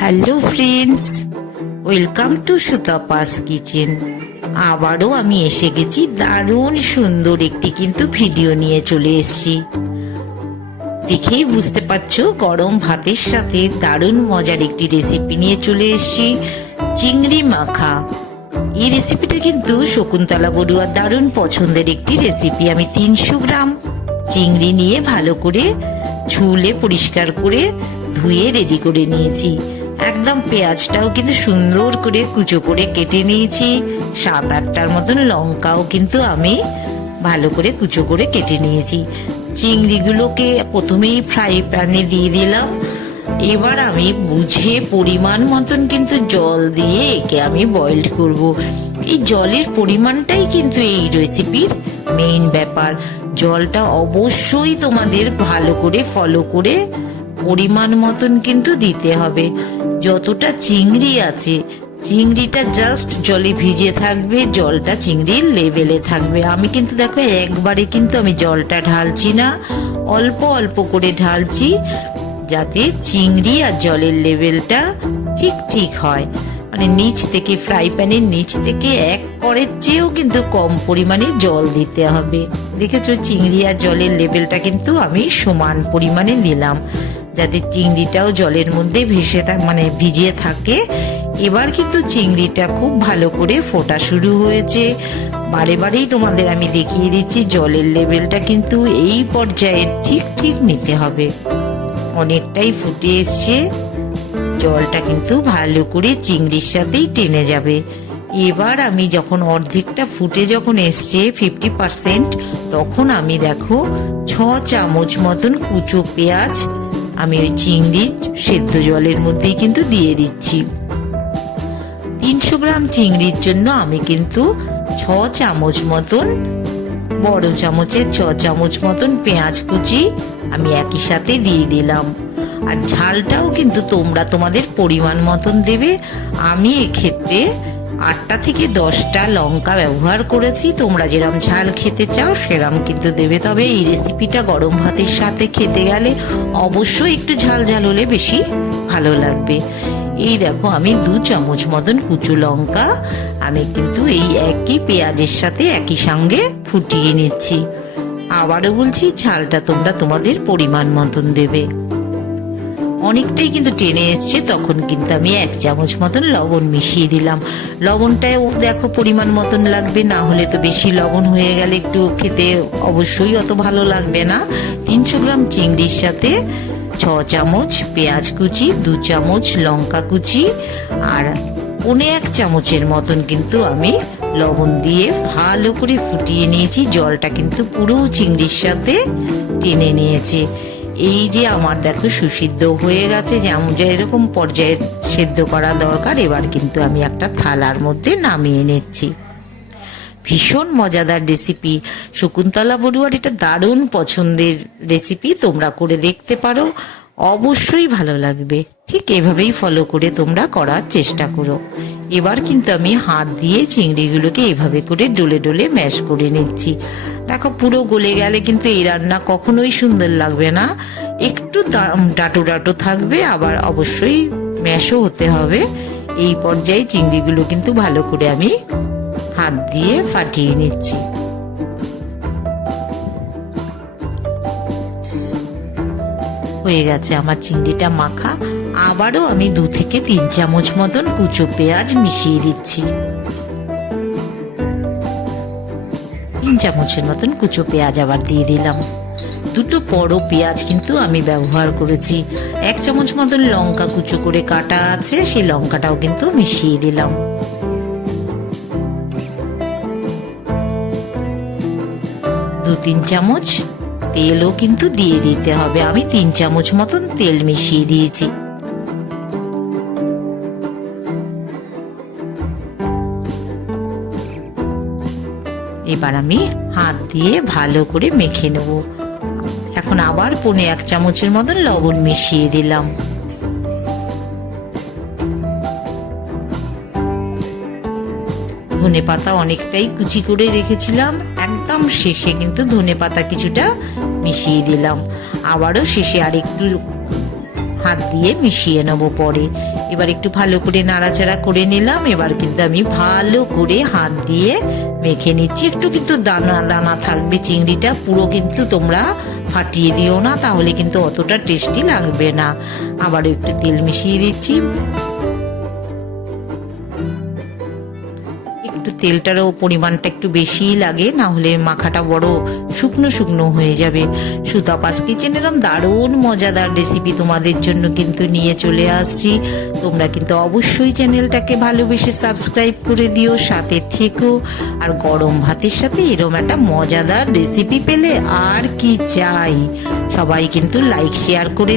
Hello friends, welcome to Sutapa's kitchen. আবারও আমি এসে গেছি দারুণ সুন্দর একটি কিন্তু ভিডিও নিয়ে চলে এসেছি। দেখেই বুঝতে পারছো গরম ভাতের সাথে দারুণ মজার একটি রেসিপি নিয়ে চলে এসেছি, চিংড়ি মাখা। এই রেসিপিটা কিন্তু শকুন্তলা বড়ুয়ার দারুণ পছন্দের একটি রেসিপি। আমি 300 গ্রাম চিংড়ি নিয়ে ভালো করে ছুলে পরিষ্কার করে ধুয়ে রেডি করে নিয়েছি। একদম পেঁয়াজটাও কিন্তু সুন্দর করে কুচো করে কেটে নিয়েছি। 7-8টার মতন লঙ্কাও কিন্তু আমি ভালো করে কুচো করে কেটে নিয়েছি। চিংড়িগুলোকে প্রথমেই ফ্রাই প্যানে দিয়ে দিলাম। এবার আমি বুঝে পরিমাণ মতন কিন্তু জল দিয়ে একে আমি বয়েলড করব। এই জলের পরিমাণটাই কিন্তু এই রেসিপির মেইন ব্যাপার। জলটা অবশ্যই তোমাদের ভালো করে ফলো করে পরিমাণ মতন কিন্তু দিতে হবে। যতটা চিংড়ি আছে চিংড়িটা জাস্ট জলে ভিজে থাকবে, জলটা চিংড়ির লেভেলে থাকবে। আমি কিন্তু দেখো একবারে কিন্তু আমি জলটা ঢালছি না, অল্প অল্প করে ঢালছি, যাতে চিংড়ি আর জলের লেভেলটা ঠিক ঠিক হয়। মানে নিচ থেকে ফ্রাই প্যানের নিচ থেকে 1 কড়ের চেয়েও কিন্তু কম পরিমাণে জল দিতে হবে। দেখেছো চিংড়ি আর জলের লেভেলটা কিন্তু আমি সমান পরিমাণে নিলাম, যাতে চিংড়িটাও জলের মধ্যে ভিজিয়ে থাকে। এবার কিন্তু চিংড়িটা খুব ভালো করে ফোটা শুরু হয়েছে। বারে বারেই তোমাদের আমি দেখিয়ে দিচ্ছি জলের লেভেলটা কিন্তু এই পর্যায়ে ঠিক ঠিক নিতে হবে। অনেকটাই ফুটে এসছে, জলটা কিন্তু ভালো করে চিংড়ির সাথেই টেনে যাবে। এবার আমি যখন অর্ধেকটা ফুটে যখন এসছে 50%, তখন আমি দেখো 6 চামচ মতন কুচো পেঁয়াজ আমি ওই চিংড়ির সেদ্ধ জলের মধ্যেই কিন্তু দিয়ে দিচ্ছি। 300 গ্রাম চিংড়ির জন্য আমি কিন্তু 6 চামচ মতন, বড় চামচের 6 চামচ মতন পেঁয়াজ কুচি আমি একই সাথে দিয়ে দিলাম। আর ঝালটাও কিন্তু তোমরা তোমাদের পরিমাণ মতন দেবে। আমি এক্ষেত্রে 8টা থেকে 10টা লঙ্কা ব্যবহার করেছি। তোমরা যেরকম ঝাল খেতে চাও সেরকম কিন্তু দেবে। তবে এই রেসিপিটা গরম ভাতের সাথে খেতে গেলে অবশ্যই একটু ঝাল ঝাল হলে বেশি ভালো লাগবে। এই দেখো আমি 2 চামচ মতন কুচো লঙ্কা আমি কিন্তু এই একই পেঁয়াজের সাথে একই সঙ্গে ফুটিয়ে নিচ্ছি। আবারও বলছি, ঝালটা তোমরা তোমাদের পরিমাণ মতন দেবে। অনেকটাই কিন্তু টেনে এসছে, তখন কিন্তু আমি 1 চামচ মতন লবণ মিশিয়ে দিলাম। লবণটাও দেখো পরিমাণ মতন লাগবে, না হলে তো বেশি লবণ হয়ে গেলে একটু খেতে অবশ্যই অত ভালো লাগবে না। 300 গ্রাম চিংড়ির সাথে 6 চামচ পেঁয়াজ কুচি, 2 চামচ লঙ্কা কুচি আর 1 চামচের মতন কিন্তু আমি লবণ দিয়ে ভালো করে ফুটিয়ে নিয়েছি। জলটা কিন্তু পুরো চিংড়ির সাথে টেনে নিয়েছে। এই যে আমার দেখো সুসিদ্ধ হয়ে গেছে, যেমন এরকম পর্যায়ে সেদ্ধ করা দরকার। এবার কিন্তু আমি একটা থালার মধ্যে নামিয়ে নিচ্ছি। ভীষণ মজাদার রেসিপি, শকুন্তলা বড়ুয়ার এটা দারুণ পছন্দের রেসিপি। তোমরা করে দেখতে পারো, অবশ্যই ভালো লাগবে। ঠিক এভাবেই ফলো করে তোমরা করার চেষ্টা করো। এবার কিন্তু আমি হাত দিয়ে চিংড়িগুলোকে এভাবে করে ডলে ডলে ম্যাশ করে নিচ্ছি। দেখো পুরো গলে গেলে কিন্তু এই রান্না কখনোই সুন্দর লাগবে না, একটু ডাটো ডাটো থাকবে, আবার অবশ্যই ম্যাশও হতে হবে। এই পর্যায়ে চিংড়িগুলো কিন্তু ভালো করে আমি হাত দিয়ে ফাটিয়ে নিচ্ছি। হয়ে গেছে আমার চিংড়িটা মাখা। আবারও আমি 2 থেকে 3 চামচ মতন কুচো পেঁয়াজ মিশিয়ে দিচ্ছি। 3 চামচের মতন কুচো পেঁয়াজ আবার দিয়ে দিলাম। 2টো বড় পেঁয়াজ কিন্তু আমি ব্যবহার করেছি। 1 চামচ মতন লঙ্কা কুচো করে কাটা আছে, সেই লঙ্কাটাও কিন্তু মিশিয়ে দিলাম। 2-3 চামচ তেলও কিন্তু দিয়ে দিতে হবে। আমি 3 চামচ মতন তেল মিশিয়ে দিয়েছি। এবার আমি হাত দিয়ে ভালো করে মেখে নেব। এখন আবার 1 চামচের মতন লবণ মিশিয়ে দিলাম। ধনেপাতা অনেকটাই কুচি করে রেখেছিলাম, একদম শেষে কিন্তু ধনেপাতা কিছুটা মিশিয়ে দিলাম। আবারও শেষে আরেকটু হাত দিয়ে মিশিয়ে নেবো পরে। এবার একটু ভালো করে নাড়াচাড়া করে নিলাম। এবার কিন্তু আমি ভালো করে হাত দিয়ে মেখে নিচ্ছি। একটু কিন্তু দানা দানা থাকবে চিংড়িটা, পুরো কিন্তু তোমরা ফাটিয়ে দিও না, তাহলে কিন্তু অতটা টেস্টি লাগবে না। আবারও একটু তেল মিশিয়ে দিচ্ছি। একটু তেলটারও পরিমাণটা একটু বেশিই লাগে, না হলে মাখাটা বড় শুকনো শুকনো হয়ে যাবে। সুতাপাস কিচেন এরকম দারুণ মজাদার রেসিপি তোমাদের জন্য কিন্তু নিয়ে চলে আসছি। তোমরা কিন্তু অবশ্যই চ্যানেলটাকে ভালোবেসে সাবস্ক্রাইব করে দিও, সাথে থেকো। আর গরম ভাতের সাথে এরকম একটা মজাদার রেসিপি পেলে আর কি চাই। সবাই কিন্তু লাইক শেয়ার করে